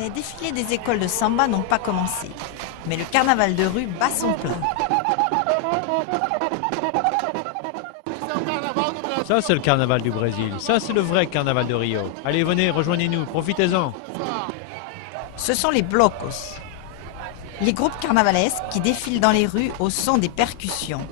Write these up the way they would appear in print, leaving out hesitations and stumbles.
Les défilés des écoles de samba n'ont pas commencé, mais le carnaval de rue bat son plein. Ça, c'est le carnaval du Brésil. Ça, c'est le vrai carnaval de Rio. Allez, venez, rejoignez-nous, profitez-en. Ce sont les blocos, les groupes carnavalesques qui défilent dans les rues au son des percussions.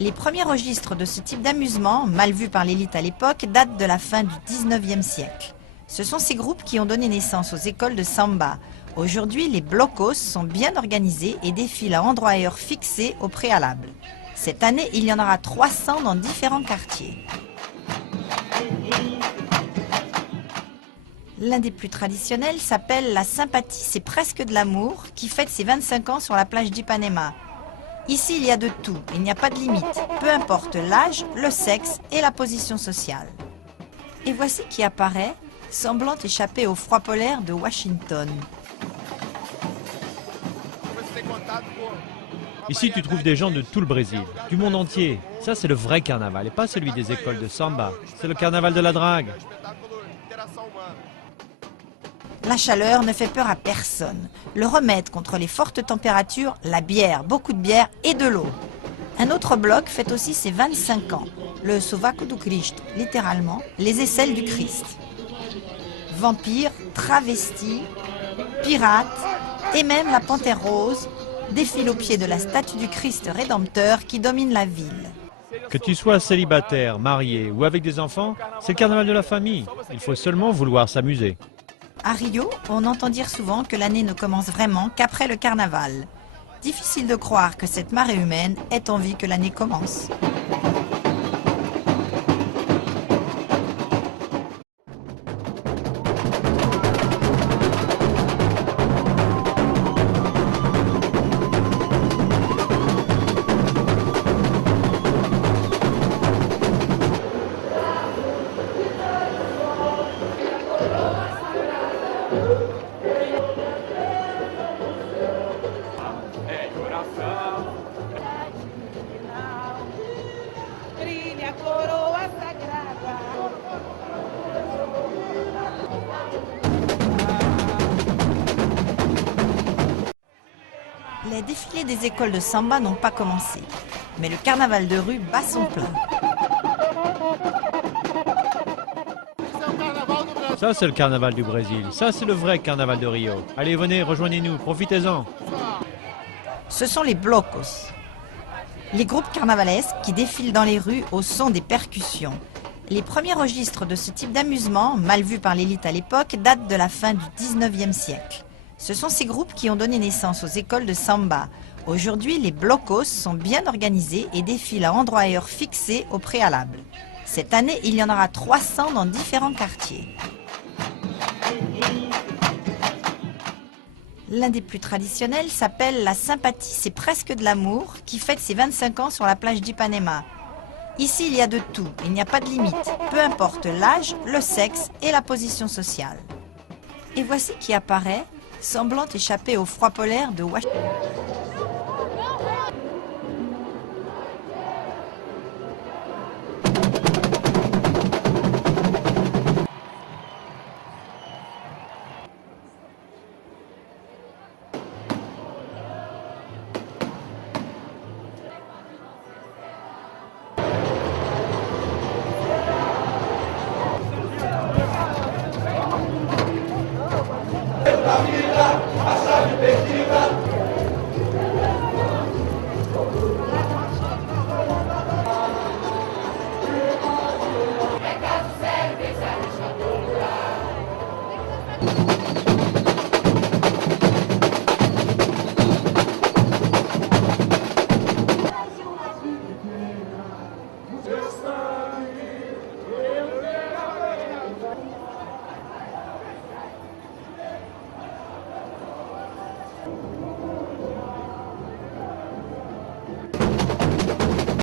Les premiers registres de ce type d'amusement, mal vu par l'élite à l'époque, datent de la fin du 19e siècle. Ce sont ces groupes qui ont donné naissance aux écoles de samba. Aujourd'hui, les blocos sont bien organisés et défilent à endroits et heures fixés au préalable. Cette année, il y en aura 300 dans différents quartiers. L'un des plus traditionnels s'appelle la Sympathie, c'est presque de l'amour, qui fête ses 25 ans sur la plage d'Ipanema. Ici, il y a de tout, il n'y a pas de limite, peu importe l'âge, le sexe et la position sociale. Et voici qui apparaît, semblant échapper au froid polaire de Washington. Ici, tu trouves des gens de tout le Brésil, du monde entier. Ça, c'est le vrai carnaval et pas celui des écoles de samba. C'est le carnaval de la drague. La chaleur ne fait peur à personne. Le remède contre les fortes températures, la bière, beaucoup de bière et de l'eau. Un autre bloc fête aussi ses 25 ans, le Sovaco do Cristo, littéralement, les aisselles du Christ. Vampires, travestis, pirates et même la panthère rose défilent au pied de la statue du Christ rédempteur qui domine la ville. Que tu sois célibataire, marié ou avec des enfants, c'est le carnaval de la famille. Il faut seulement vouloir s'amuser. À Rio, on entend dire souvent que l'année ne commence vraiment qu'après le carnaval. Difficile de croire que cette marée humaine ait envie que l'année commence. Les défilés des écoles de samba n'ont pas commencé, mais le carnaval de rue bat son plein. Ça, c'est le carnaval du Brésil. Ça, c'est le vrai carnaval de Rio. Allez, venez, rejoignez-nous, profitez-en. Ce sont les blocos, les groupes carnavalesques qui défilent dans les rues au son des percussions. Les premiers registres de ce type d'amusement, mal vu par l'élite à l'époque, datent de la fin du 19e siècle. Ce sont ces groupes qui ont donné naissance aux écoles de samba. Aujourd'hui, les blocos sont bien organisés et défilent à endroits et heures fixés au préalable. Cette année, il y en aura 300 dans différents quartiers. L'un des plus traditionnels s'appelle la Sympathie, c'est presque de l'amour, qui fête ses 25 ans sur la plage d'Ipanema. Ici, il y a de tout, il n'y a pas de limite, peu importe l'âge, le sexe et la position sociale. Et voici qui apparaît, semblant échapper au froid polaire de Washington.